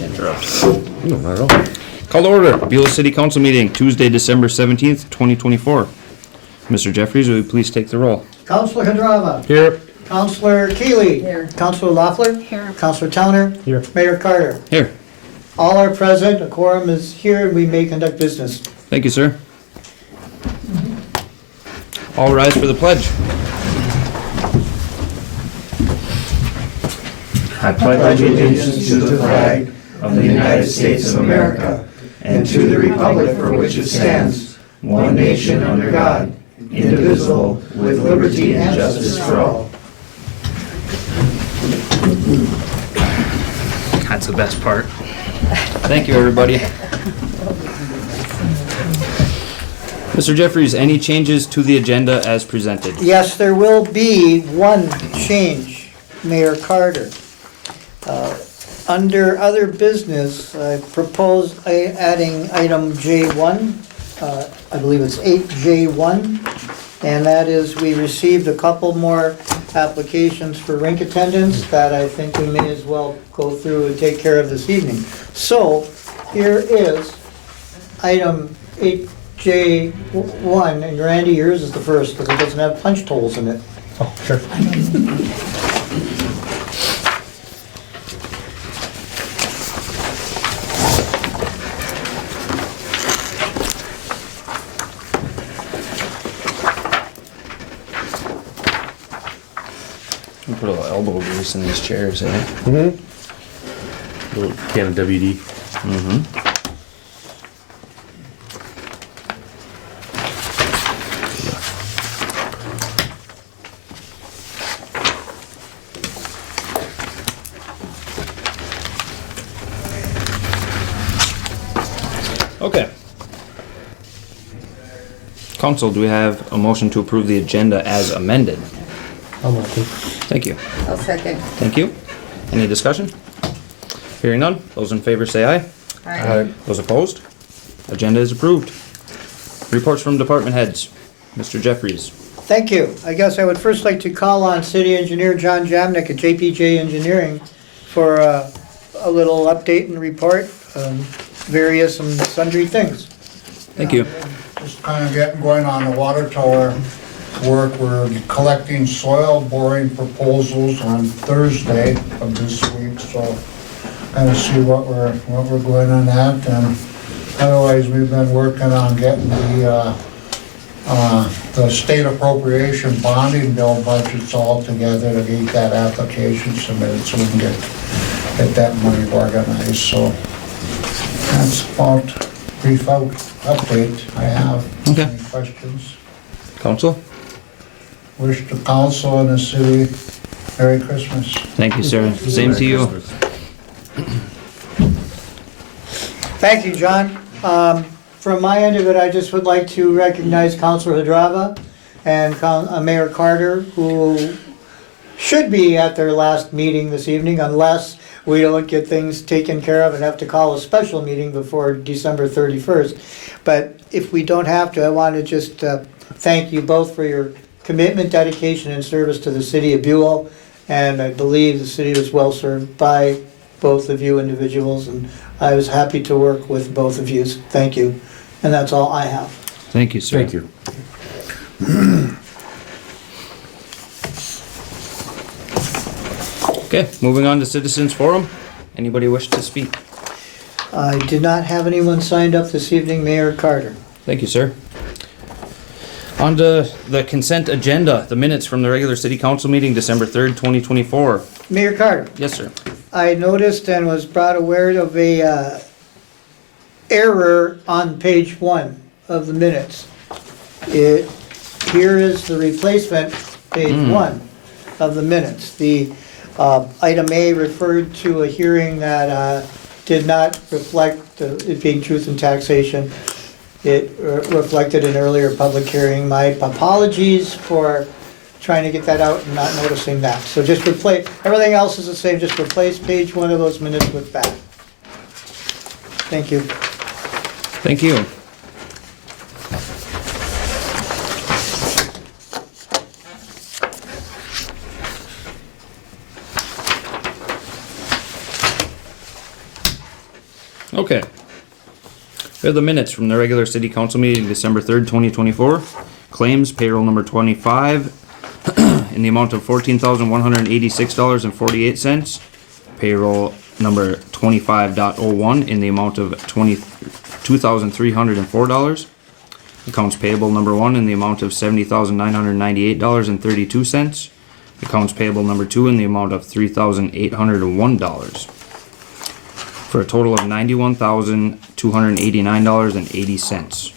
Interrupt. No, not at all. Call to order, Buhl City Council meeting, Tuesday, December 17th, 2024. Mr. Jeffries, will you please take the roll? Councilor Hadrava. Here. Councilor Keeley. Here. Councilor Loeffler. Here. Councilor Towner. Here. Mayor Carter. Here. All are present, a quorum is here, and we may conduct business. Thank you, sir. All rise for the pledge. I pledge allegiance to the flag of the United States of America and to the republic for which it stands, one nation under God, indivisible, with liberty and justice for all. That's the best part. Thank you, everybody. Mr. Jeffries, any changes to the agenda as presented? Yes, there will be one change, Mayor Carter. Under other business, I propose adding item J1, I believe it's 8J1, and that is we received a couple more applications for rink attendance that I think we may as well go through and take care of this evening. So here is item 8J1, and Randy, yours is the first because it doesn't have punch holes in it. Oh, sure. We'll put a little elbow grease in these chairs, eh? Mm-hmm. Little can of WD. Mm-hmm. Okay. Council, do we have a motion to approve the agenda as amended? I'm welcome. Thank you. I'll second. Thank you. Any discussion? Hearing none. Those in favor say aye. Aye. Those opposed? Agenda is approved. Reports from department heads. Mr. Jeffries. Thank you. I guess I would first like to call on City Engineer John Jamnik at JPJ Engineering for a little update and report on various and sundry things. Thank you. Just kind of getting going on the water tower work. We're collecting soil boring proposals on Thursday of this week, so kind of see what we're going on that. And otherwise, we've been working on getting the state appropriation bonding bill budgets all together to get that application submitted so we can get that money organized. So that's about brief update I have. Okay. Any questions? Council? Wish the council and the city Merry Christmas. Thank you, sir. Same to you. Thank you, John. From my end of it, I just would like to recognize Councilor Hadrava and Mayor Carter, who should be at their last meeting this evening unless we don't get things taken care of and have to call a special meeting before December 31st. But if we don't have to, I want to just thank you both for your commitment, dedication, and service to the city of Buhl. And I believe the city was well served by both of you individuals, and I was happy to work with both of you. Thank you. And that's all I have. Thank you, sir. Thank you. Okay, moving on to citizens forum. Anybody wish to speak? I did not have anyone signed up this evening, Mayor Carter. Thank you, sir. On to the consent agenda, the minutes from the regular city council meeting, December 3rd, 2024. Mayor Carter, Yes, sir. I noticed and was brought aware of a error on page 1 of the minutes. Here is the replacement, page 1 of the minutes. The item A referred to a hearing that did not reflect it being truth and taxation. It reflected an earlier public hearing. My apologies for trying to get that out and not noticing that. So just replace, everything else is the same, just replace page 1 of those minutes with that. Thank you. Thank you. Okay. We have the minutes from the regular city council meeting December 3rd, 2024. Claims payroll number 25 in the amount of $14,186.48. Payroll number 25.01 in the amount of $2,304. Accounts payable number 1 in the amount of $70,998.32. Accounts payable number 2 in the amount of $3,801. For a total of $91,289.80.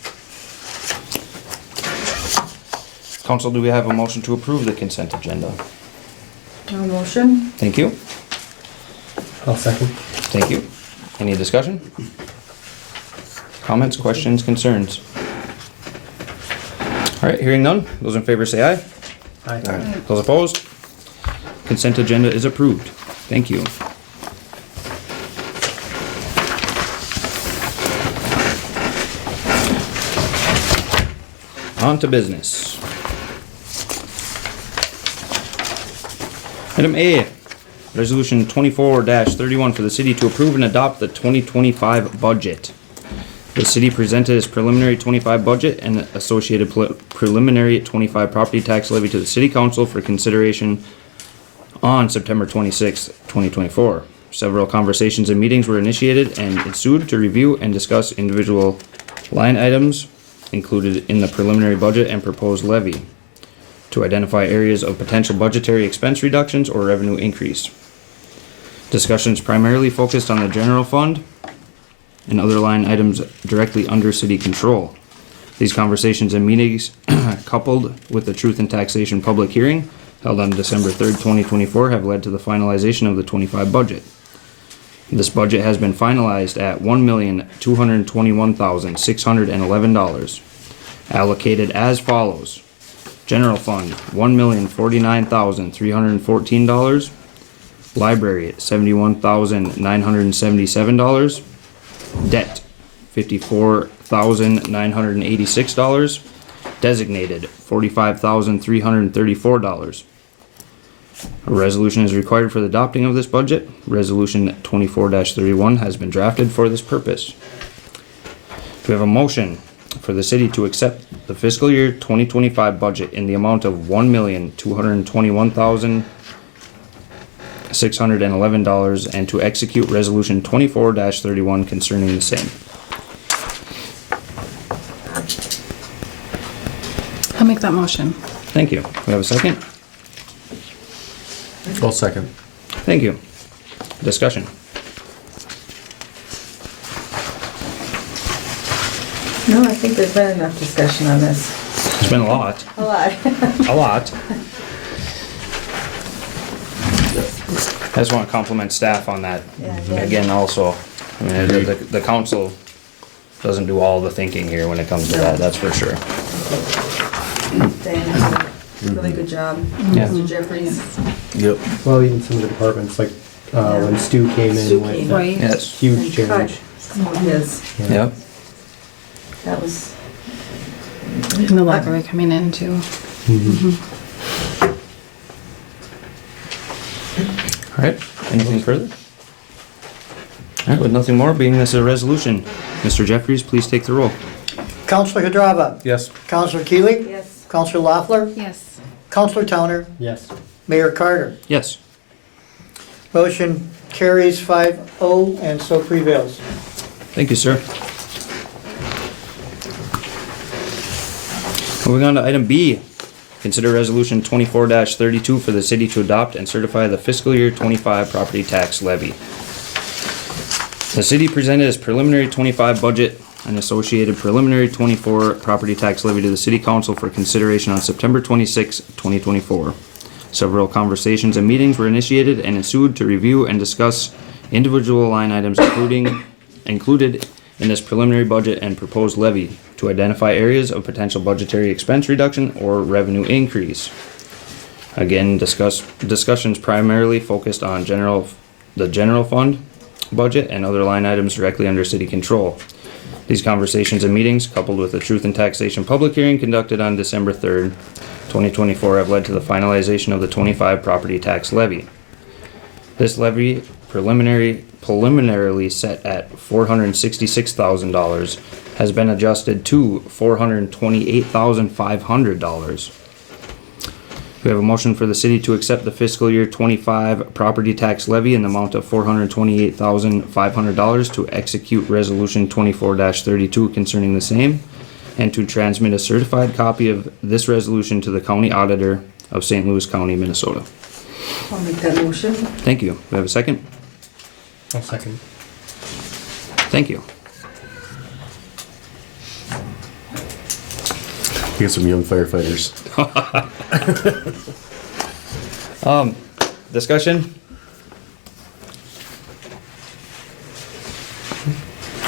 Council, do we have a motion to approve the consent agenda? No motion? Thank you. I'll second. Thank you. Any discussion? Comments, questions, concerns? Alright, hearing none. Those in favor say aye. Aye. Those opposed? Consent agenda is approved. Thank you. On to business. Item A, Resolution 24-31 for the city to approve and adopt the 2025 budget. The city presented its preliminary 25 budget and associated preliminary 25 property tax levy to the city council for consideration on September 26, 2024. Several conversations and meetings were initiated and ensued to review and discuss individual line items included in the preliminary budget and proposed levy, to identify areas of potential budgetary expense reductions or revenue increase. Discussions primarily focused on the general fund and other line items directly under city control. These conversations and meetings, coupled with the Truth in Taxation public hearing held on December 3rd, 2024, have led to the finalization of the 25 budget. This budget has been finalized at $1,221,611, allocated as follows. General Fund, $1,049,314. Library, $71,977. Debt, $54,986. Designated, $45,334. A resolution is required for the adopting of this budget. Resolution 24-31 has been drafted for this purpose. Do we have a motion for the city to accept the fiscal year 2025 budget in the amount of $1,221,611 and to execute Resolution 24-31 concerning the same? I'll make that motion. Thank you. Do we have a second? I'll second. Thank you. Discussion. No, I think there's been enough discussion on this. It's been a lot. A lot. A lot. I just want to compliment staff on that. Yeah, yeah. Again, also, I mean, the council doesn't do all the thinking here when it comes to that, that's for sure. Dan did a really good job. Yeah. Mr. Jeffries. Yep. Well, even some of the departments, like when Stu came Stu in with came. Right. Yes. huge And cut change. some of his. Yep. That was, And the library coming in too. All right, anything further? All right, with nothing more, being this a resolution, Mr. Jeffries, please take the roll. Counselor Hadrava. Yes. Counselor Keeley. yes. Counselor Loeffler. Yes. Counselor Towner. Yes. Mayor Carter. Yes. Motion carries 5-0 and so prevails. Thank you, sir. Moving on to item B, consider resolution 24-32 for the city to adopt and certify the fiscal year 25 property tax levy. The city presented its preliminary 25 budget and associated preliminary 24 property tax levy to the city council for consideration on September 26, 2024. Several conversations and meetings were initiated and ensued to review and discuss individual line items included in this preliminary budget and proposed levy, to identify areas of potential budgetary expense reduction or revenue increase. Again, discussions primarily focused on the general fund budget and other line items directly under city control. These conversations and meetings, coupled with the Truth in Taxation public hearing conducted on December 3rd, 2024, have led to the finalization of the 25 property tax levy. This levy preliminarily set at $466,000 has been adjusted to $428,500. We have a motion for the city to accept the fiscal year 25 property tax levy in the amount of $428,500 to execute resolution 24-32 concerning the same, and to transmit a certified copy of this resolution to the county auditor of St. Louis County, Minnesota. I'll make that motion. Thank you. We have a second? I'll second. Thank you. Get some young firefighters. Discussion?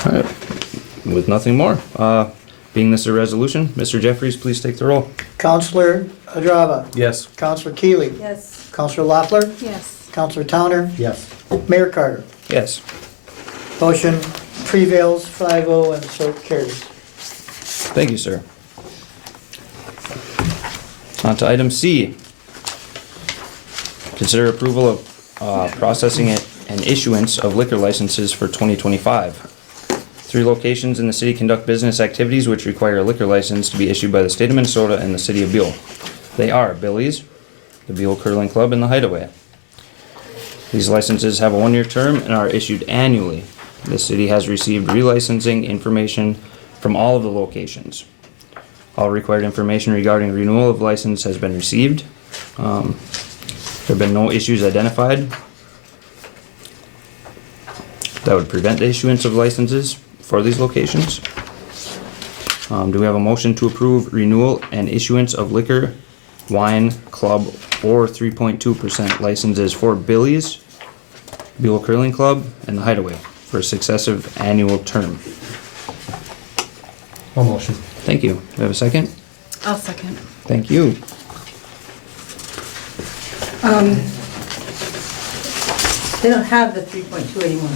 All right. With nothing more, being this a resolution, Mr. Jeffries, please take the roll. Counselor Hadrava, Yes. Counselor Keeley, Yes. Counselor Loeffler, Yes. Counselor Towner, Yes. Mayor Carter. Yes. Motion prevails 5-0 and so carries. Thank you, sir. On to item C. Consider approval of processing and issuance of liquor licenses for 2025. 3 locations in the city conduct business activities which require a liquor license to be issued by the state of Minnesota and the city of Buhl. They are Billy's, the Buhl Curling Club, and the Hideaway. These licenses have a 1-year term and are issued annually. The city has received relicensing information from all of the locations. All required information regarding renewal of license has been received. There have been no issues identified that would prevent the issuance of licenses for these locations. Do we have a motion to approve renewal and issuance of liquor, wine, club, or 3.2% licenses for Billy's, Buhl Curling Club, and the Hideaway for a successive annual term? I'll motion. Thank you. Do we have a second? I'll second. Thank you. They don't have the 3.2 anymore,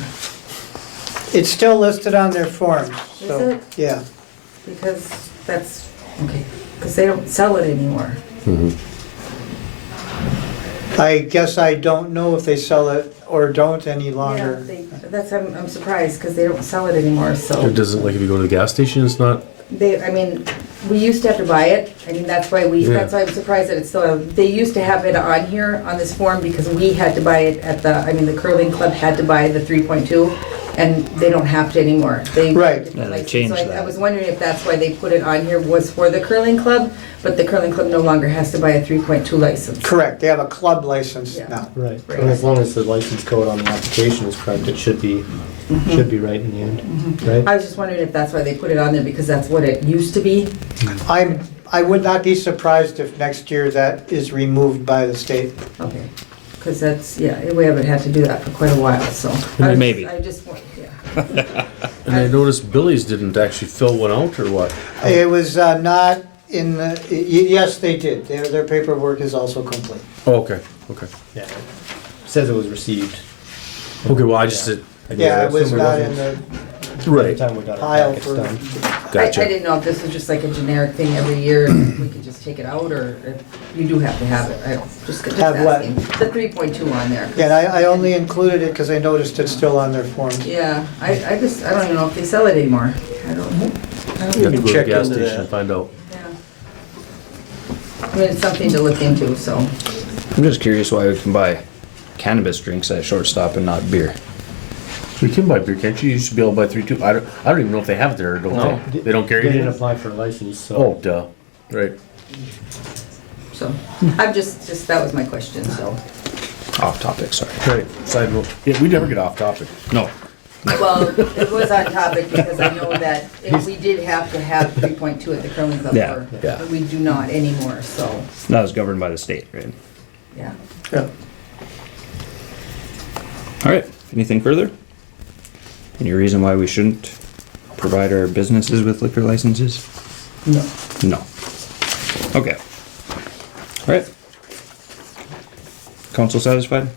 It's still listed on their forms, so, Is it? yeah. because that's, okay, because they don't sell it anymore. I guess I don't know if they sell it or don't any Yeah, longer. that's, I'm surprised, because they don't sell it anymore, so. It doesn't, like, if you go to the gas station, it's not, I mean, we used to have to buy it, I mean, that's why that's why I'm surprised that it's still, they used to have it on here, on this form, because we had to buy it at the curling club had to buy the 3.2, and they don't have to anymore. Right. Yeah, they changed So I that. was wondering if that's why they put it on here was for the curling club, but the curling club no longer has to buy a 3.2 license. Correct, they have a club license Yeah. now. Right. Right. And as long as the license code on the application is correct, it should be right in the end, right? I was just wondering if that's why they put it on there, because that's what it used to be. I would not be surprised if next year that is removed by the state. Okay, because that's, yeah, we haven't had to do that for quite a while, so. Maybe. I just, yeah. and I noticed Billy's didn't actually fill one out, or what? It was not in the, yes, they did, their paperwork is also complete. Oh, okay, okay. Yeah. It says it was received. Okay, well, I just did, Yeah, it was assume not wasn't in the by the right, time we got our pile packets for, done. I gotcha. didn't know if this was just like a generic thing every year, and we could just take it out, or if you do have to have it, I don't, just Have what? asking. The 3.2 on there. yeah, and I only included it because I noticed it's still on their forms. Yeah, I don't even know if they sell it anymore. I don't know. You have to go to the check gas into station that. and find out. Yeah. I mean, it's something to look into, so. I'm just curious why we can buy cannabis drinks at Shortstop and not beer. You can buy beer, can't you? You should be able to buy 3.2. I don't even know if they have it there, or don't No. they? They don't carry They didn't it? apply for a license, so. Oh, duh, right. So, I'm just, that was my question, so. Off topic, sorry. Right, side note. Yeah, we never get off topic. No. Well, it was on topic because I know that if we did have to have 3.2 at the curling club, Yeah, or- yeah. but we do not anymore, so, That was governed by the state, right? yeah. Yeah. All right, anything further? Any reason why we shouldn't provide our businesses with liquor licenses? No. No. Okay. All right. Council satisfied?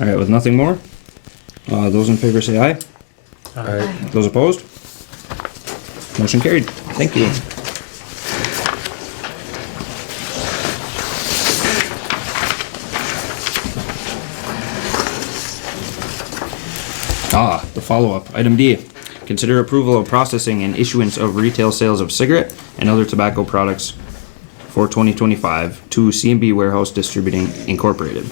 All right, with nothing more, those in favor say aye. Alright. Those opposed? Motion carried. Thank you. The follow-up. Item D. Consider approval of processing and issuance of retail sales of cigarette and other tobacco products for 2025 to C&B Warehouse Distributing Incorporated.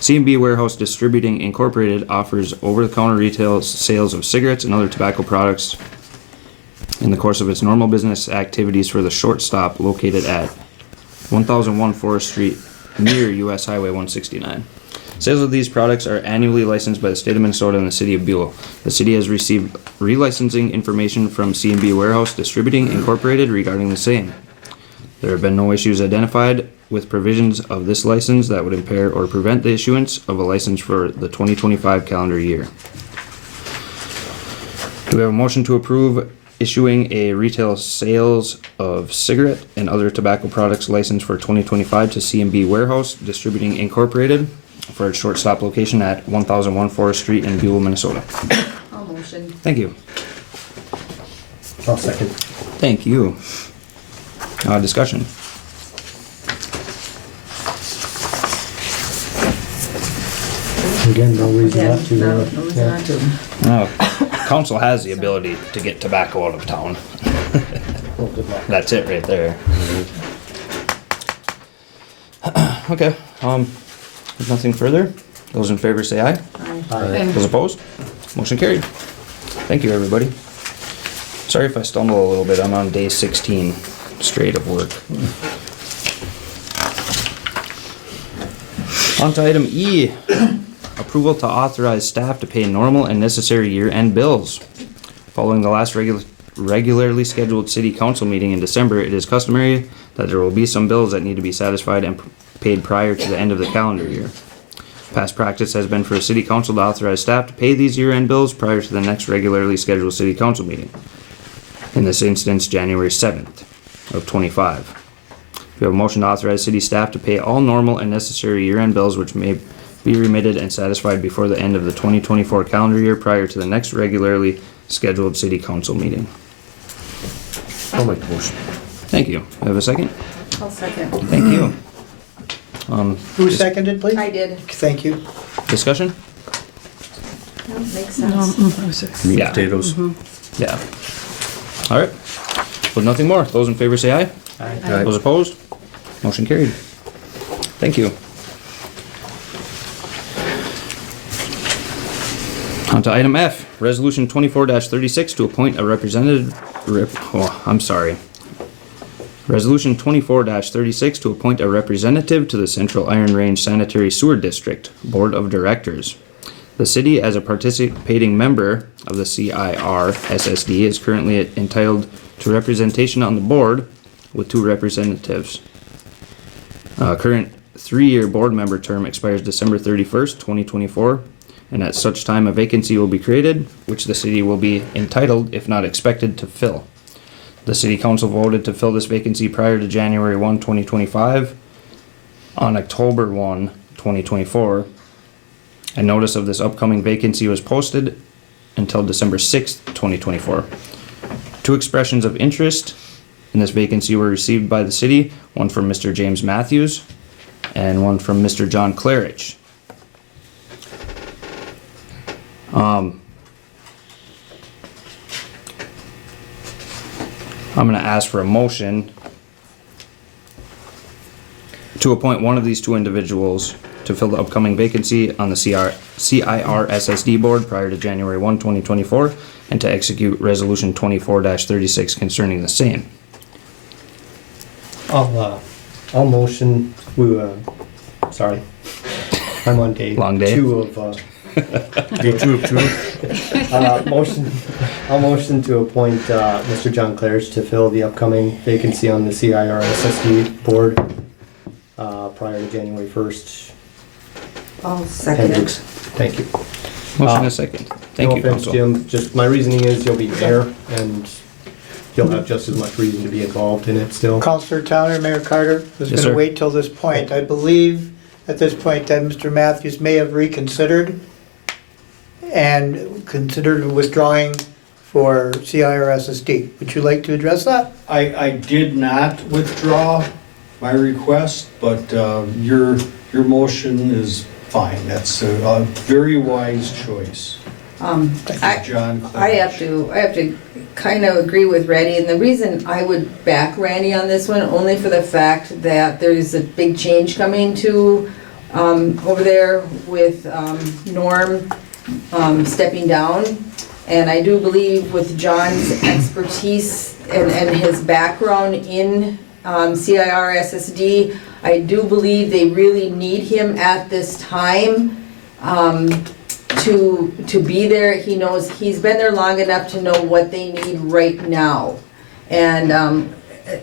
C&B Warehouse Distributing Incorporated offers over-the-counter retail sales of cigarettes and other tobacco products in the course of its normal business activities for the short stop located at 1001 Forest Street near US Highway 169. Sales of these products are annually licensed by the state of Minnesota and the city of Buhl. The city has received relicensing information from C&B Warehouse Distributing Incorporated regarding the same. There have been no issues identified with provisions of this license that would impair or prevent the issuance of a license for the 2025 calendar year. Do we have a motion to approve issuing a retail sales of cigarette and other tobacco products license for 2025 to C&B Warehouse Distributing Incorporated for its short stop location at 1001 Forest Street in Buhl, Minnesota? I'll motion. Thank you. I'll second. Thank you. Discussion. Again, no reason not to. No reason yeah. not to. Council has the ability to get tobacco out of town. Well, good luck. That's it right there. Okay, if nothing further, those in favor say aye. Aye. Those opposed? Motion carried. Thank you, everybody. Sorry if I stumble a little bit, I'm on day 16 straight of work. On to item E, approval to authorize staff to pay normal and necessary year-end bills. Following the last regularly scheduled city council meeting in December, it is customary that there will be some bills that need to be satisfied and paid prior to the end of the calendar year. Past practice has been for city council to authorize staff to pay these year-end bills prior to the next regularly scheduled city council meeting. In this instance, January 7th of 25. We have a motion to authorize city staff to pay all normal and necessary year-end bills which may be remitted and satisfied before the end of the 2024 calendar year prior to the next regularly scheduled city council meeting. I'll make the motion. Thank you. Have a second? I'll second. Thank you. Who seconded, please? I did. Thank you. Discussion? No, makes No, sense. Meat Yeah. potatoes. Yeah. All right. With nothing more, those in favor say aye. Aye. Those opposed? Motion carried. Thank you. On to item F, resolution 24-36 to appoint a representative, Resolution 24-36 to appoint a representative to the Central Iron Range Sanitary Sewer District Board of Directors. The city, as a participating member of the CIR-SSD, is currently entitled to representation on the board with 2 representatives. Current 3-year board member term expires December 31st, 2024, and at such time a vacancy will be created, which the city will be entitled, if not expected, to fill. The city council voted to fill this vacancy prior to January 1, 2025. On October 1, 2024, a notice of this upcoming vacancy was posted until December 6, 2024. 2 expressions of interest in this vacancy were received by the city, one from Mr. James Matthews and one from Mr. John Claridge. I'm going to ask for a motion to appoint one of these 2 individuals to fill the upcoming vacancy on the CIR-SSD board prior to January 1, 2024, and to execute resolution 24-36 concerning the same. I'll motion, sorry, I'm on day Long day. 2 of, Day 2 of 2. I'll motion to appoint, Mr. John Claridge to fill the upcoming vacancy on the CIR-SSD board, prior to January 1st. I'll second it. Thank you. Motion and a second. Thank No you, offense, council. Jim, just my reasoning is you'll be there and you'll have just as much reason to be involved in it still. Counselor Towner, Mayor Carter was Yes, gonna sir. wait till this point. I believe at this point that Mr. Matthews may have reconsidered and considered withdrawing for CIR-SSD. Would you like to address that? I did not withdraw my request, but your motion is fine. That's a very wise choice. John. I have to kind of agree with Randy, and the reason I would back Randy on this one, only for the fact that there's a big change coming to, over there with, Norm, stepping down. And I do believe with John's expertise and his background in, CIRSSD, I do believe they really need him at this time, to be there. He knows, he's been there long enough to know what they need right now. And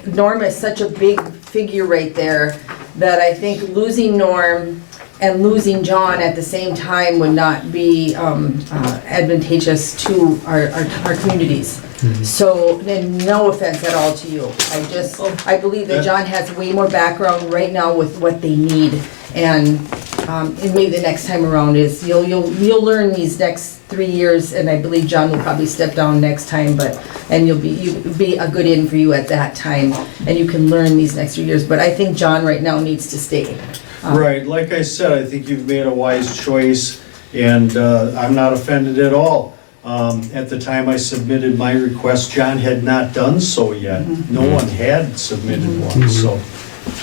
Norm is such a big figure right there that I think losing Norm and losing John at the same time would not be advantageous to our communities. So, and no offense at all to you. I believe that John has way more background right now with what they need. And maybe the next time around is, you'll learn these next 3 years, and I believe John will probably step down next time, and you'll be a good in for you at that time, and you can learn these next 3 years. But I think John right now needs to stay. Right, like I said, I think you've made a wise choice, and I'm not offended at all. At the time I submitted my request, John had not done so yet. No one had submitted one, so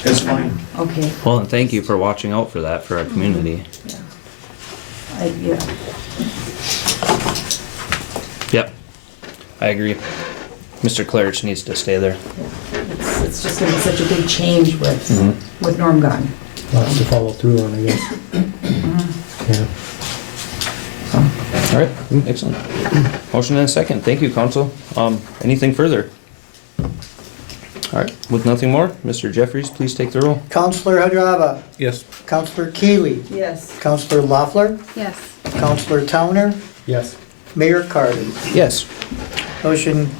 it's fine. Okay. Well, and thank you for watching out for that for our community. Yeah. Yep, I agree. Mr. Claridge needs to stay there. It's just gonna be such a big change with Norm gone. Lots to follow through on, I guess. Yeah. All right, excellent. Motion and a second. Thank you, council. Anything further? All right, with nothing more, Mr. Jeffries, please take the roll. Counselor Hadrava, Yes. Counselor Keeley, Yes. Counselor Loeffler, Yes. Counselor Towner, Yes. Mayor Carter. Yes. Motion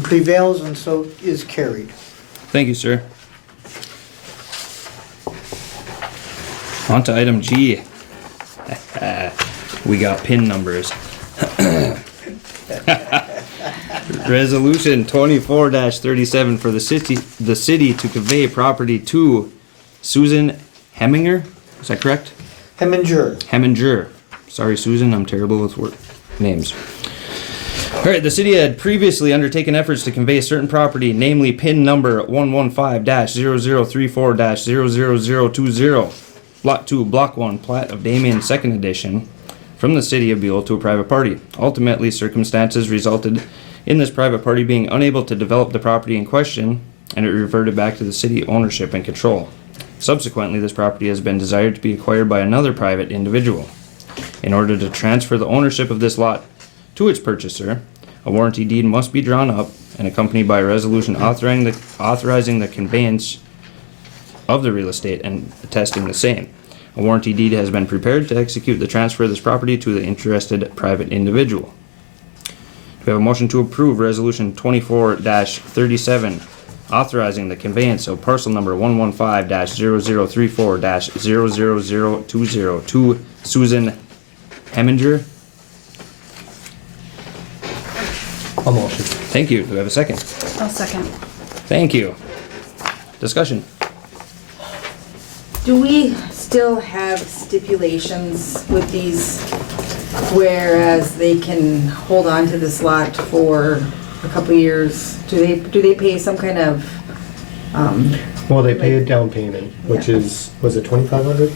prevails and so is carried. Thank you, sir. On to item G. We got PIN numbers. Resolution 24-37 for the city to convey property to Susan Heminger. Is that correct? Heminger. Sorry, Susan, I'm terrible with names. All right, the city had previously undertaken efforts to convey certain property, namely PIN number 115-0034-00020, Lot 2, Block 1, Plat of Damien, 2nd Edition, from the city of Buhl to a private party. Ultimately, circumstances resulted in this private party being unable to develop the property in question, and it reverted back to the city ownership and control. Subsequently, this property has been desired to be acquired by another private individual. In order to transfer the ownership of this lot to its purchaser, a warranty deed must be drawn up and accompanied by a resolution authorizing the conveyance of the real estate and attesting the same. A warranty deed has been prepared to execute the transfer of this property to the interested private individual. We have a motion to approve Resolution 24-37, authorizing the conveyance of parcel number 115-0034-00020 to Susan Heminger. A motion. Thank you. Do we have a second? I'll second. Thank you. Discussion. Do we still have stipulations with these, whereas they can hold on to this lot for a couple years? Do they pay some kind of, Well, they pay a down payment, which is, was it 2,500?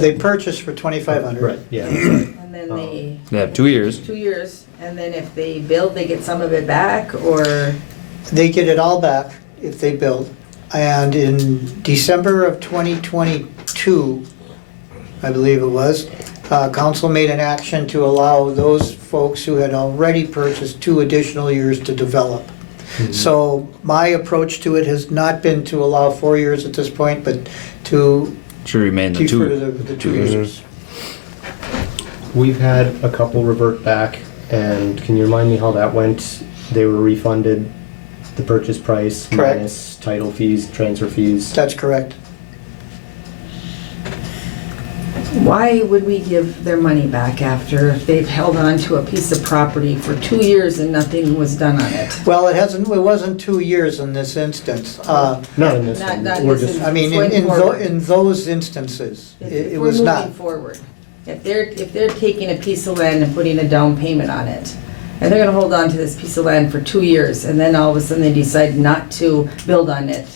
They purchased for 2,500. Right, yeah, that's right. and then they, They have 2 years. 2 years, and then if they build, they get some of it back, or? They get it all back if they build. And in December of 2022, I believe it was, council made an action to allow those folks who had already purchased 2 additional years to develop. So my approach to it has not been to allow 4 years at this point, but to Should remain the keep for 2. the 2 years. We've had a couple revert back, and can you remind me how that went? They were refunded the purchase price Correct. minus title fees, transfer fees. That's correct. Why would we give their money back after they've held on to a piece of property for 2 years and nothing was done on it? Well, it wasn't 2 years in this instance. Not in this one. Not We're this just, in- I mean, Going forward. in those instances, it We're was not. moving forward. if they're taking a piece of land and putting a down payment on it, and they're gonna hold on to this piece of land for 2 years, and then all of a sudden they decide not to build on it,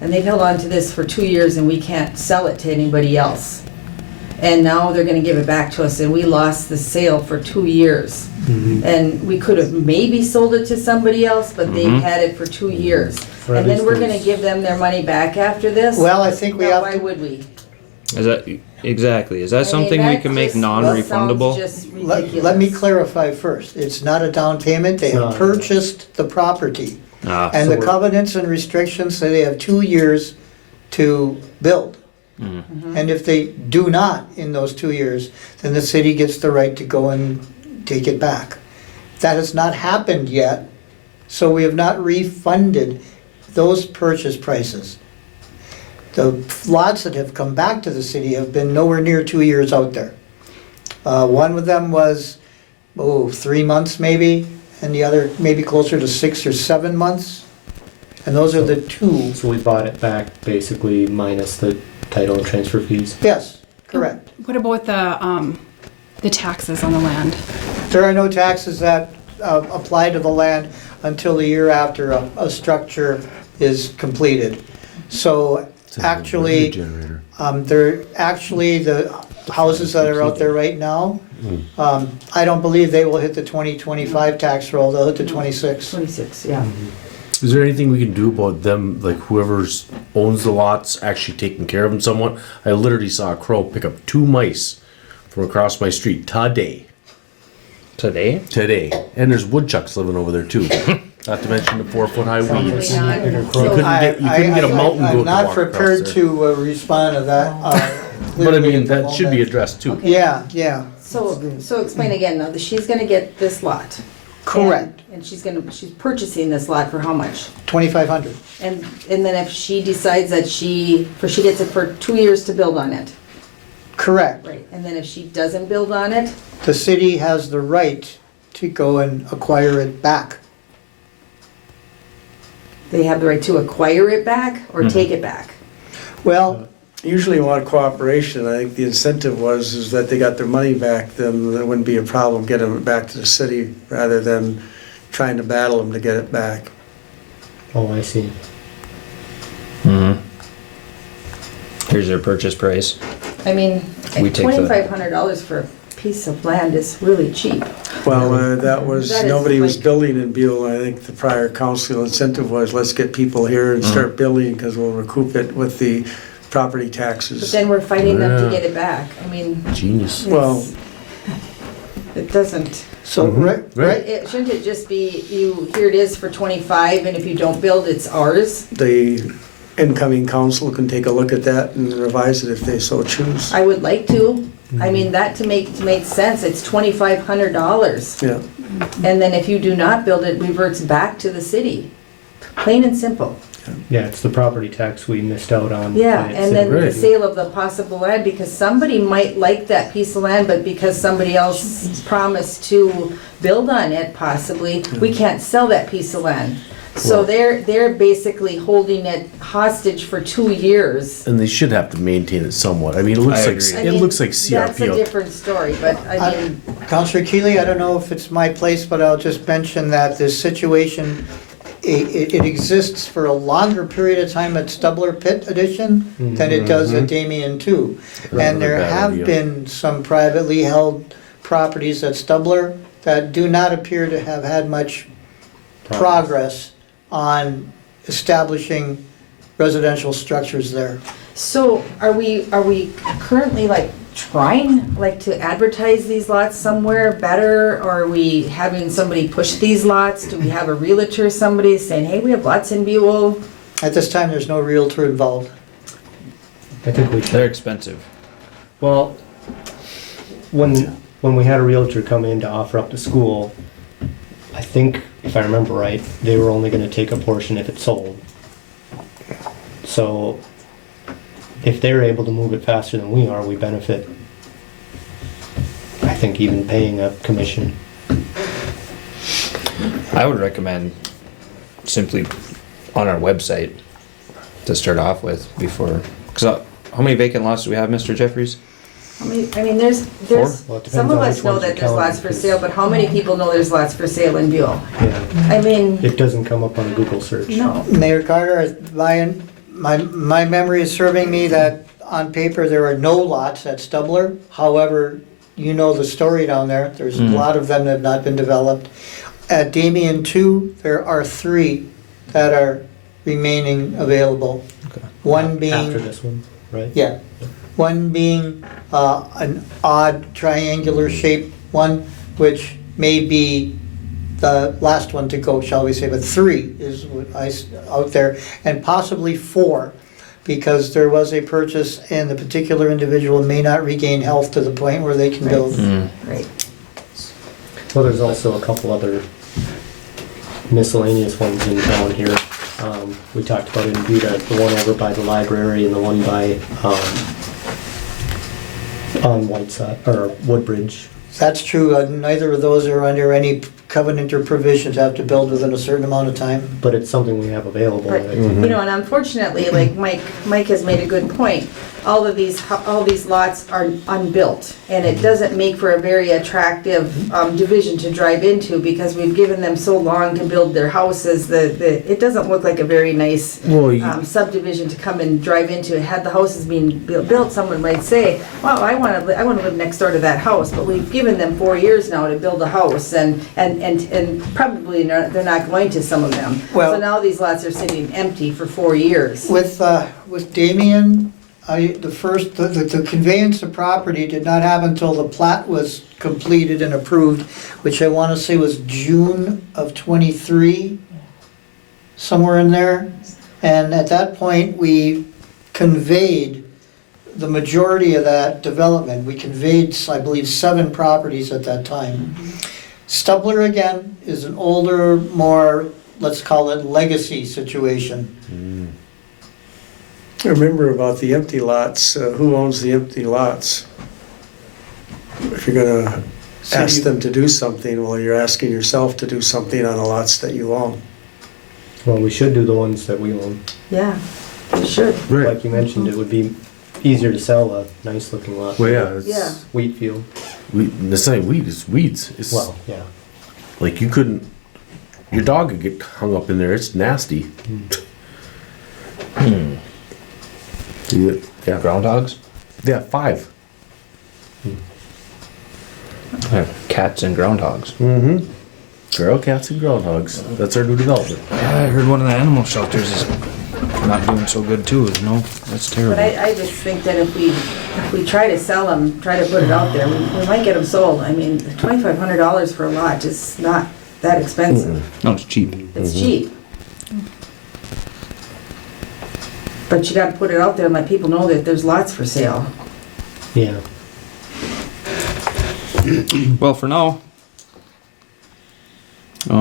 and they've held on to this for 2 years and we can't sell it to anybody else. And now they're gonna give it back to us and we lost the sale for 2 years. And we could have maybe sold it to somebody else, but they've had it for 2 years. Or at And then least we're there's- gonna give them their money back after this? Well, I think we Now, have why to, would we? Is that, exactly, is that I mean, something we that can make just sounds non-refundable? just let me ridiculous. clarify first. It's not a down payment. They have No. purchased the property. Ah, And So the we're- covenants and restrictions say they have 2 years to build. And if they do not in those 2 years, then the city gets the right to go and take it back. That has not happened yet, so we have not refunded those purchase prices. The lots that have come back to the city have been nowhere near 2 years out there. One of them was, 3 months maybe, and the other maybe closer to 6 or 7 months. And those are the two. So we bought it back basically minus the title and transfer fees. Yes, correct. What about the taxes on the land? There are no taxes that apply to the land until the year after a structure is completed. So actually, Generator. the houses that are out there right now, I don't believe they will hit the 2025 tax roll, they'll hit the 26. 26, yeah. Is there anything we can do about them, like whoever's owns the lots, actually taking care of them somewhat? I literally saw a crow pick up 2 mice from across my street today. Today. And there's woodchucks living over there too. Not to mention the 4-foot-high weeds. Probably not. You couldn't get a mountain goat to I'm not walk across prepared there. to respond to that. But I clearly mean, at the that should be moment. addressed too. Yeah, So explain again, now, she's gonna get this lot. correct, And she's purchasing this lot for how much? 2,500. And then if she decides that she gets it for 2 years to build on it, Correct. right? And then if she doesn't build on it, The city has the right to go and acquire it back. they have the right to acquire it back or take it back? Well, Usually you want cooperation. I think the incentive is that they got their money back, then there wouldn't be a problem getting it back to the city rather than trying to battle them to get it back. Oh, I see. Here's their purchase price. I mean, We take the- $2,500 for a piece of land is really cheap. Well, that That was, is nobody was like- building in Buhl. I think the prior council incentive was, let's get people here and start building because we'll recoup it with the property But taxes. then we're fighting them to Yeah. get it back. I mean, Genius. Well, it doesn't. so, right, right, Shouldn't it just be, here it is for 25, and if you don't build, it's ours? the incoming council can take a look at that and revise it if they so choose. I would like to. I mean, that to make sense, it's $2,500. Yeah. And then if you do not build it, reverts back to the city. Plain and simple. Yeah, it's the property tax we missed out on. Yeah, by it and then sitting the right. sale of the possible land, because somebody might like that piece of land, but because somebody else promised to build on it possibly, we can't sell that piece of land. So they're basically holding it hostage for 2 years. And they should have to maintain it somewhat. I mean, it looks I like agree. I it mean, looks like That's CRP. a different story, but I mean, Counselor Keeley, I don't know if it's my place, but I'll just mention that this situation, it exists for a longer period of time at Stubler Pit Edition than it does at Damien 2. And there Rather bad have idea. been some privately held properties at Stubler that do not appear to have had much progress on establishing residential structures there. so are we currently like trying like to advertise these lots somewhere better? Or are we having somebody push these lots? Do we have a realtor, somebody saying, hey, we have lots in Buhl? At this time, there's no realtor involved. I think we They're expensive. Well, when we had a realtor come in to offer up the school, I think, if I remember right, they were only gonna take a portion if it sold. So, if they're able to move it faster than we are, we benefit. I think even paying a commission. I would recommend simply on our website to start off with before, because how many vacant lots do we have, Mr. Jeffries? I mean, there's, Well, it depends some of on us which know ones that you there's count, lots for because- sale, but how many people know there's lots for sale in Buhl? Yeah, I mean, it doesn't come up on Google search. no. Mayor Carter, my memory is serving me that on paper there are no lots at Stubler. However, you know the story down there. There's a lot of them that have not been developed. At Damien 2, there are 3 that are remaining available. One being. After this one, right? Yeah, one being an odd triangular shaped one, which may be the last one to go, shall we say, but 3 is what out there, and possibly 4, because there was a purchase and the particular individual may not regain health to the point where they can build. Right. Well, there's also a couple other miscellaneous ones in town here. We talked about in Buda, the one over by the library and the one by, on Whiteside, or Woodbridge. That's true, neither of those are under any covenant or provisions, have to build within a certain amount of time. But it's something we have available. Right. right? You know, and unfortunately, like Mike has made a good point, all these lots are unbuilt, and it doesn't make for a very attractive division to drive into, because we've given them so long to build their houses, it doesn't look like a very nice subdivision to come and drive into. Had the houses been built, someone might say, well, I want to live next door to that house, but we've given them 4 years now to build a house, and probably they're not going to, some of them. Well- So now these lots are sitting empty for 4 years. With Damien, the conveyance of property did not happen until the plat was completed and approved, which I want to say was June of '23, somewhere in there. And at that point, we conveyed the majority of that development. We conveyed, I believe, 7 properties at that time. Stubler, again, is an older, more, let's call it legacy situation. Remember about the empty lots, who owns the empty lots? If you're gonna ask them to do something, well, you're asking yourself to do something on the lots that you own. Well, we should do the ones that we own. Yeah, we should. Like you mentioned, it would be easier to sell a nice looking lot. Well, yeah, Yeah. it's, Wheat field. it's not weed, it's weeds. It's Well, yeah. like you couldn't, your dog could get hung up in there, it's nasty. Yeah, Groundhogs? yeah, 5. Cats and groundhogs. Mm-hmm. Feral cats and groundhogs. That's our new development. Yeah, I heard one of the animal shelters is not doing so good too, that's terrible. But I just think that if we try to sell them, try to put it out there, we might get them sold. I mean, $2,500 for a lot is not that expensive. No, it's cheap. It's cheap. But you gotta put it out there and let people know that there's lots for sale. Yeah. Well, for now, we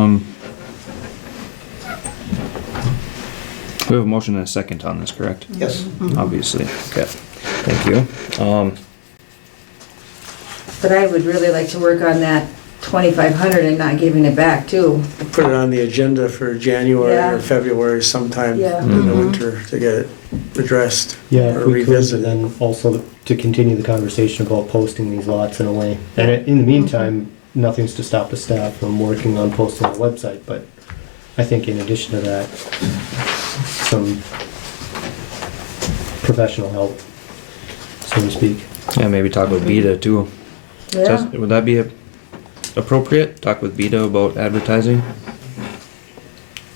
have a motion and a second on this, correct? Yes. Obviously, okay, thank you. But I would really like to work on that 2,500 and not giving it back too. Put it on the agenda for January Yeah. or February sometime Yeah. in the winter to get it addressed. Yeah, Or if we could, revisit. and then also to continue the conversation about posting these lots in a way. And in the meantime, nothing's to stop the staff from working on posting the website, but I think in addition to that, some professional help, so to speak. Yeah, maybe talk with Beta too. Yeah. Would that be appropriate? Talk with Beta about advertising?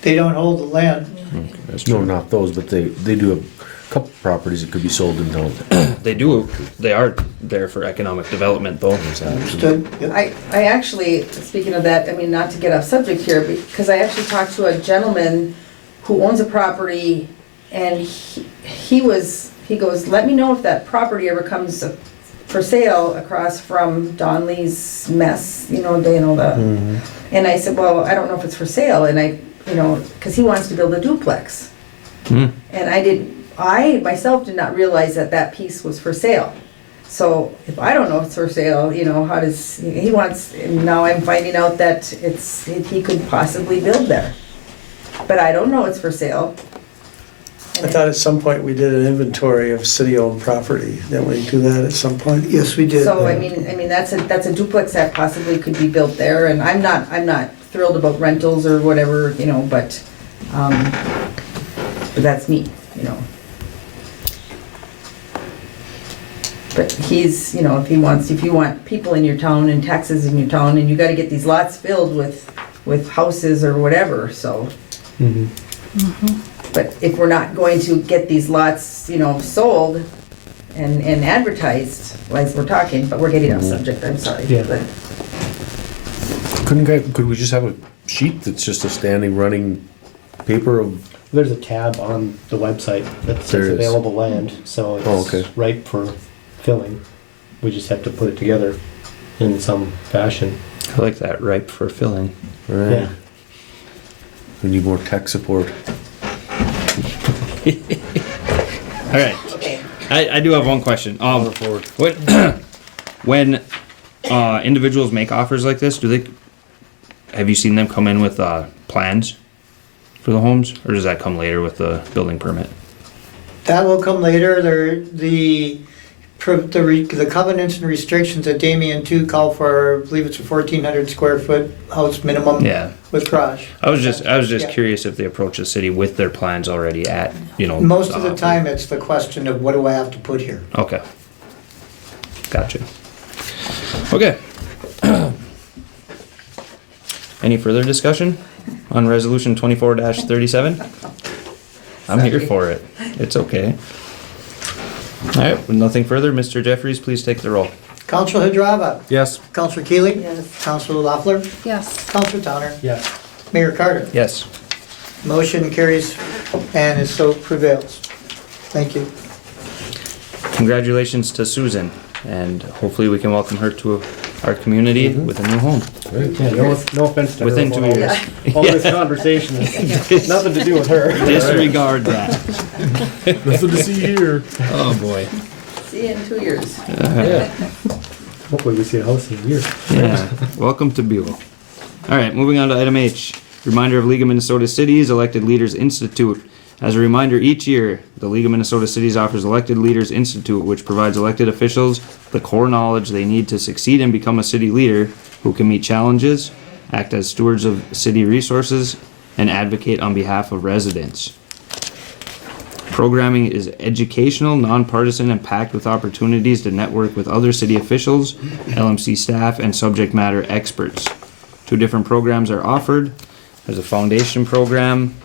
They don't hold the land. That's No, true. not those, but they do a couple properties that could be sold in town. They are there for economic development though. Understood? Yep. I actually, speaking of that, I mean, not to get off subject here, because I actually talked to a gentleman who owns a property, and he goes, let me know if that property ever comes for sale across from Don Lee's mess, the, and I said, well, I don't know if it's for sale, and because he wants to build a duplex. Hmm. And I myself did not realize that piece was for sale. So if I don't know it's for sale, how does, he wants, and now I'm finding out that he could possibly build there. But I don't know it's for sale. I thought at some point we did an inventory of city-owned property. Didn't we do that at some point? Yes, we did. So, I mean, that's a duplex that possibly could be built there, and I'm not thrilled about rentals or whatever, you know, but that's me, you know. But he's, you know, if you want people in your town and taxes in your town, and you gotta get these lots filled with houses or whatever, so. Mhm. But if we're not going to get these lots, you know, sold and advertised, as we're talking, but we're getting off subject, I'm sorry. Yeah. But Could we just have a sheet that's just a standing running paper of, There's a tab on the website that There says is. available land, so Oh, it's okay. ripe for filling. We just have to put it together in some fashion. I like that, ripe for filling. right? Yeah. We need more tech support. All right. okay. I do have one question. What when individuals make offers like this, have you seen them come in with plans for the homes, or does that come later with the building permit? That will come later. The covenants and restrictions that Damien 2 call for, I believe it's a 1,400 square foot house minimum Yeah. with garage. I was just Yeah. curious if they approach the city with their plans already at, you know. Most of the time, it's the question of what do I have to put here? Okay. Gotcha. Okay. Any further discussion on resolution 24-37? I'm here for it. It's okay. All right, with nothing further, Mr. Jeffries, please take the roll. Counselor Hadrava. Yes. Counselor Keeley. Yes. Counselor Loeffler. Yes. Counselor Towner. Yeah. Mayor Carter. Yes. Motion carries and it so prevails. Thank you. Congratulations to Susan, and hopefully we can welcome her to our community with a new home. Yeah, no offense to Within her. 2 about years. All this conversation is nothing to do with her. Disregard that. Nothing to see here. Oh, boy. See you in 2 years. Hopefully we see a house in a year. Yeah. Welcome to Buhl. All right, moving on to item H. Reminder of League of Minnesota Cities Elected Leaders Institute. As a reminder, each year, the League of Minnesota Cities offers Elected Leaders Institute, which provides elected officials the core knowledge they need to succeed and become a city leader who can meet challenges, act as stewards of city resources, and advocate on behalf of residents. Programming is educational, nonpartisan, and packed with opportunities to network with other city officials, LMC staff, and subject matter experts. 2 different programs are offered. There's a foundation program.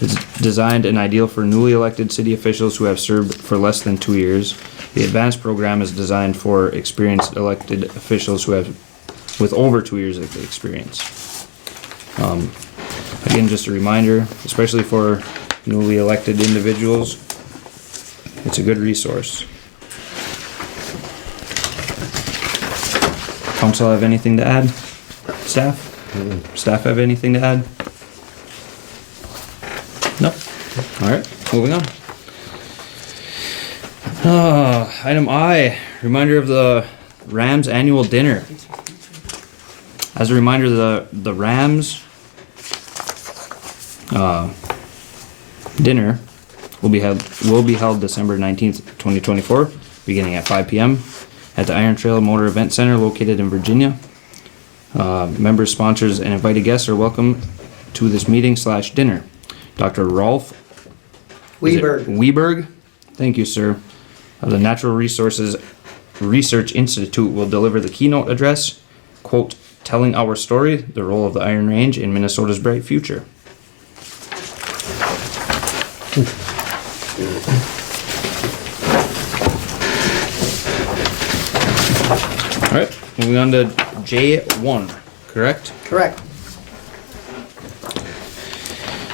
It's designed and ideal for newly elected city officials who have served for less than 2 years. The advanced program is designed for experienced elected officials who have with over 2 years of experience. Again, just a reminder, especially for newly elected individuals, it's a good resource. Council have anything to add? Staff? Staff have anything to add? No. All right, moving on. Item I, reminder of the Rams annual dinner. As a reminder, the Rams dinner will be held December 19th, 2024, beginning at 5 p.m. at the Iron Trail Motor Event Center located in Virginia. Members, sponsors, and invited guests are welcome to this meeting/dinner. Dr. Rolf Weberg, thank you, sir, of the Natural Resources Research Institute will deliver the keynote address, quote, telling our story, the role of the Iron Range in Minnesota's bright future. All right, moving on to J1, correct? Correct.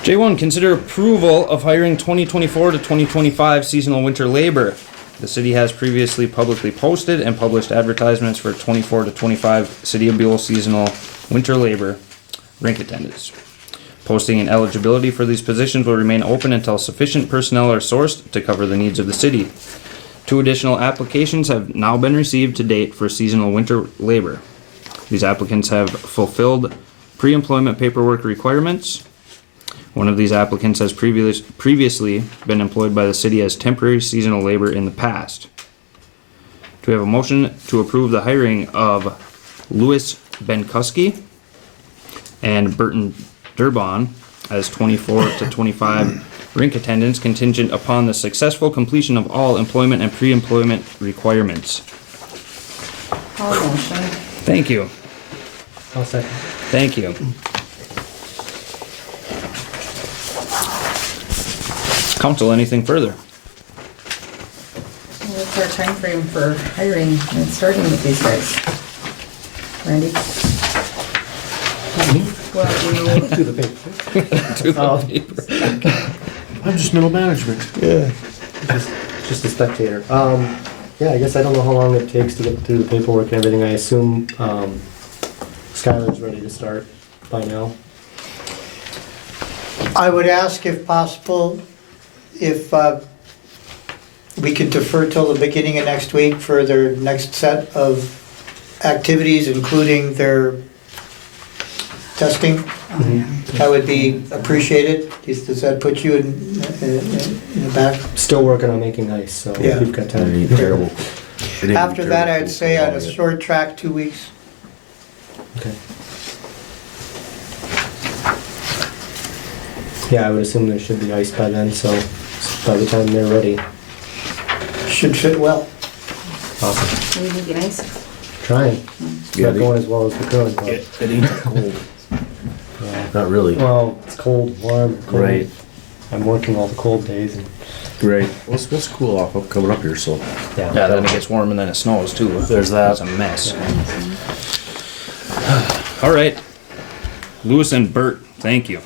J1, consider approval of hiring 2024 to 2025 seasonal winter labor. The city has previously publicly posted and published advertisements for 24 to 25 City of Buhl seasonal winter labor rink attendants. Posting and eligibility for these positions will remain open until sufficient personnel are sourced to cover the needs of the city. 2 additional applications have now been received to date for seasonal winter labor. These applicants have fulfilled pre-employment paperwork requirements, One of these applicants has previously been employed by the city as temporary seasonal labor in the past. Do we have a motion to approve the hiring of Louis Benkuski and Burton Durbon as 24 to 25 rink attendants contingent upon the successful completion of all employment and pre-employment requirements? All motion. Thank you. I'll second. Thank you. Council, anything further? What's our time frame for hiring and starting with these guys? Randy? Well, you know, Do the paper. Do the Oh. paper. I'm just middle management. Yeah. Just a spectator. Yeah, I guess I don't know how long it takes to get through the paperwork and everything. I assume, Skylar's ready to start by now. I would ask if possible, if we could defer till the beginning of next week for their next set of activities, including their testing. That would be appreciated. Does that put you in the back? Still working on making ice, so Yeah. we've got time. Terrible. After that, I'd say on a short track, 2 weeks. Okay. Yeah, I would assume there should be ice by then, so by the time they're ready. Should fit well. Awesome. are we making ice? Trying. It's Yeah, not going as well as the curling club. It ain't that cold. Yeah. Not really. Well, it's cold, warm, cold. Right. I'm working all the cold days and, Right. Well, it's supposed to cool off up coming up here, so. yeah. Yeah, then it gets warm and then it snows too. There's that. It's a mess. All right. Lewis and Bert, thank you.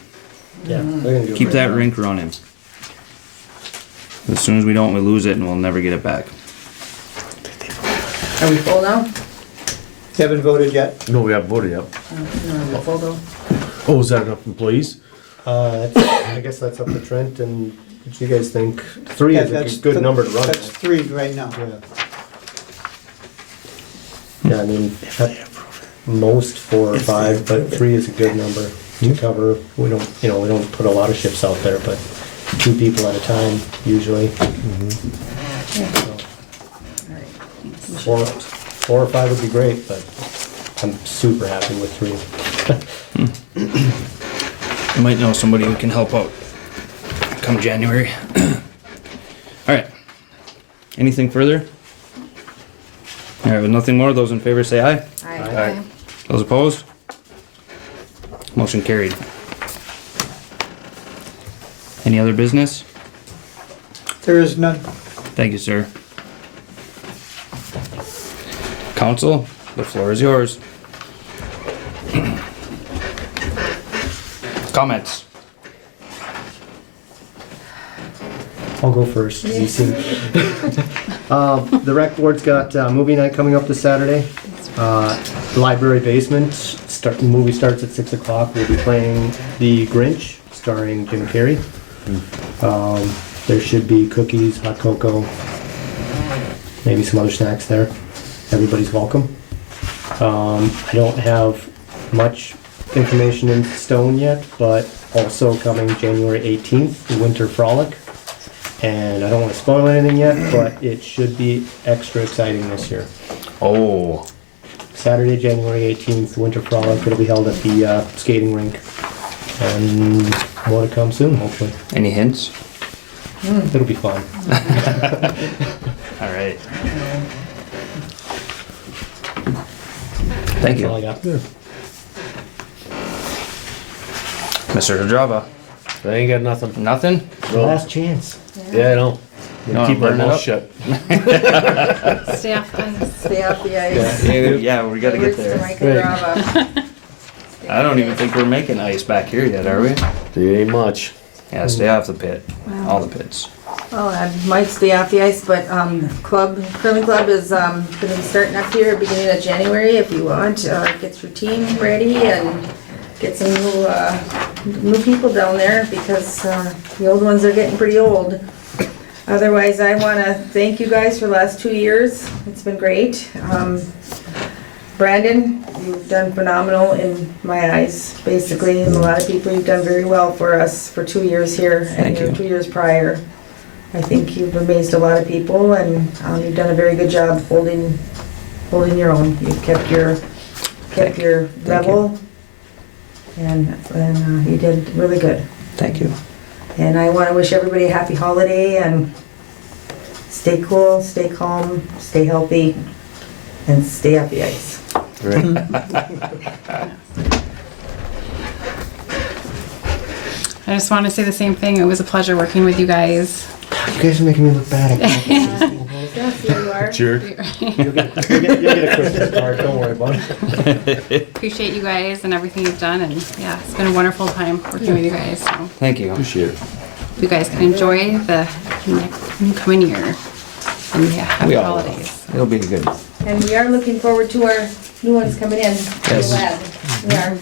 Yeah, they're gonna do a Keep great that job. rink running. As soon as we don't, we lose it and we'll never get it back. Are we full now? You haven't voted yet? No, we haven't voted yet. No, we're full though. Oh, is that enough employees? I guess that's up to Trent and what you guys think? 3 is a good number to run. That's 3 right now. Yeah. Yeah, I mean, at most 4 or 5, but 3 is a good number to cover. We don't, we don't put a lot of shifts out there, but 2 people at a time usually. Yeah. So, All right. 4 or 5 would be great, but I'm super happy with 3. You might know somebody who can help out come January. All right. Anything further? All right, with nothing more, those in favor say aye. Aye. Those opposed? Motion carried. Any other business? There is none. Thank you, sir. Council, the floor is yours. Comments? I'll go first. 'Cause you seem. The rec board's got movie night coming up this Saturday. Library basement. The movie starts at 6 o'clock. We'll be playing The Grinch, starring Jim Carrey. There should be cookies, hot cocoa, maybe some other snacks there. Everybody's welcome. I don't have much information in stone yet, but also coming January 18th, the Winter Frolic. And I don't want to spoil anything yet, but it should be extra exciting this year. Oh. Saturday, January 18th, Winter Frolic. It'll be held at the skating rink. And more to come soon, hopefully. Any hints? It'll be fun. All right. Thank That's all I you. got. Mr. Hadrava, I ain't got nothing. nothing? Last chance. Yeah, I know. No, Keep my burn it mouth up. shut. Stay off ice. Stay off the ice. Yeah, we gotta get Words to there. Mike Hadrava. Stay I don't off the even ice. think we're making ice back here yet, are we? There ain't much. Yeah, stay off the pit. All the pits. Well, I might stay off the ice, but curling club is gonna be starting up here beginning of January. If you want, get your team ready and get some new people down there because the old ones are getting pretty old. Otherwise, I want to thank you guys for the last 2 years. It's been great. Brandon, you've done phenomenal in my eyes, basically, and a lot of people, you've done very well for us for 2 years here and Thank your you. 2 years prior. I think you've amazed a lot of people, and you've done a very good job holding your own. You've kept your level, and you did really good. Thank you. And I want to wish everybody a happy holiday, and stay cool, stay calm, stay healthy, and stay off the ice. Right. I just want to say the same thing. It was a pleasure working with you guys. You guys are making me look bad. Yes, here you are. Jerk. You'll get a Christmas card, don't worry about it. Appreciate you guys and everything you've done, and yeah, it's been a wonderful time working with you guys. So Thank you. Appreciate it. you guys can enjoy the new coming year, and yeah, happy We all holidays. It'll be good. And we are looking forward to our new ones coming in. Yes. Glad. We are.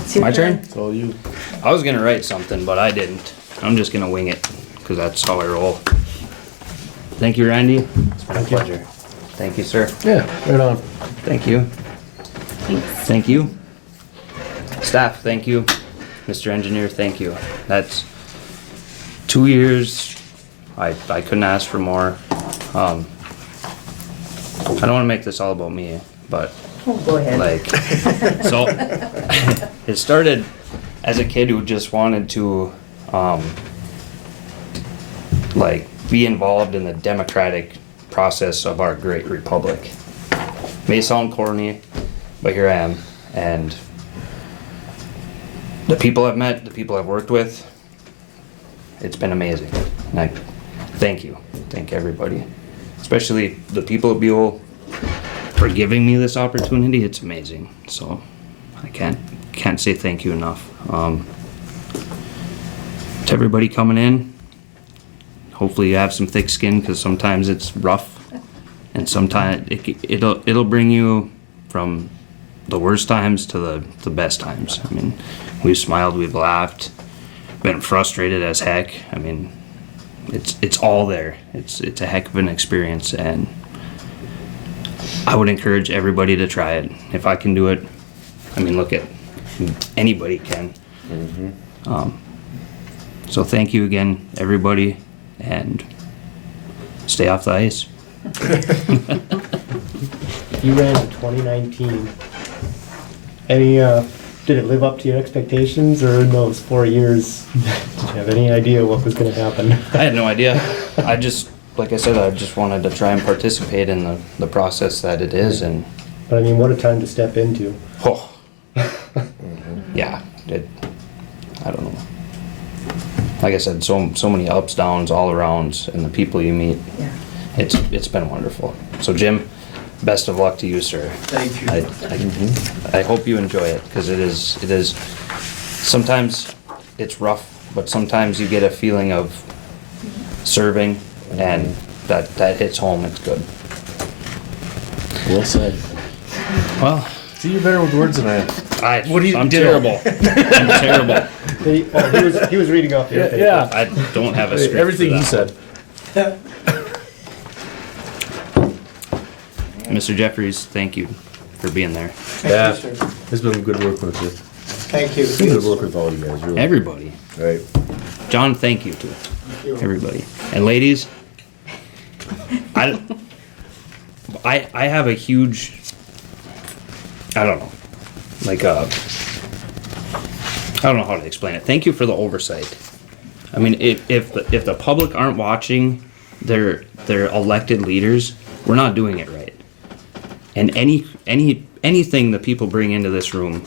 It's your My turn? It's all you. I was gonna write something, but I didn't. I'm just gonna wing it, because that's how I roll. Thank you, Randy. It's been a pleasure. Thank you, sir. Yeah, right on. Thank you. Thanks. Thank you. Staff, thank you. Mr. Engineer, thank you. That's 2 years. I couldn't ask for more. I don't wanna make this all about me, but Oh, go ahead. like, so, it started as a kid who just wanted to, like, be involved in the democratic process of our great republic. May sound corny, but here I am, and the people I've met, the people I've worked with, it's been amazing. And I thank you, thank everybody, especially the people at Buhl for giving me this opportunity. It's amazing. So I can't say thank you enough. To everybody coming in, hopefully you have some thick skin, because sometimes it's rough, and sometimes it'll bring you from the worst times to the best times. I mean, we've smiled, we've laughed, been frustrated as heck. I mean, it's all there. It's a heck of an experience, and I would encourage everybody to try it. If I can do it, I mean, look at anybody can. So thank you again, everybody, and stay off the ice. You ran in 2019. Did it live up to your expectations, or in those 4 years, did you have any idea what was gonna happen? I had no idea. Like I said, I just wanted to try and participate in the process that it is, and But I mean, what a time to step into. oh, yeah, I don't know. Like I said, so many ups, downs, all arounds, and the people you meet. Yeah. It's been wonderful. So Jim, best of luck to you, sir. Thank you. I hope you enjoy it, because it is. Sometimes it's rough, but sometimes you get a feeling of serving, and that hits home. It's good. Well said. Well, See, you're better with words than I am. I'm terrible. I'm terrible. He was reading off your paper. Yeah. I don't have a script. Everything for he that. said. Mr. Jeffries, thank you for being there. Yeah. Thank you, sir. It's been good working with you. Thank you. It's been good working with all you guys, really. Everybody. Right. John, thank you to Thank you. everybody. And ladies, I have a huge, I don't know, like I don't know how to explain it. Thank you for the oversight. I mean, if the public aren't watching their elected leaders, we're not doing it right. And anything that people bring into this room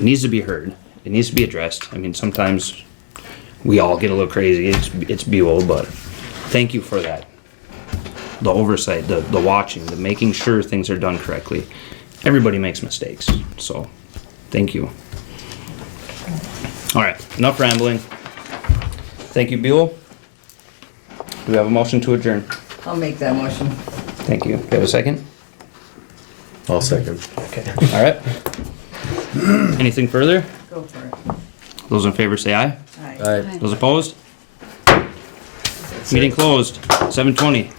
needs to be heard. It needs to be addressed. I mean, sometimes we all get a little crazy. It's Buhl, but thank you for that. The oversight, the watching, the making sure things are done correctly. Everybody makes mistakes, so thank you. All right, enough rambling. Thank you, Buhl. Do we have a motion to adjourn? I'll make that motion. Thank you. Do you have a second? I'll second. Okay. All right. Anything further? Go for it. Those in favor say aye. Aye. All right. Those opposed? Meeting closed, 7:20.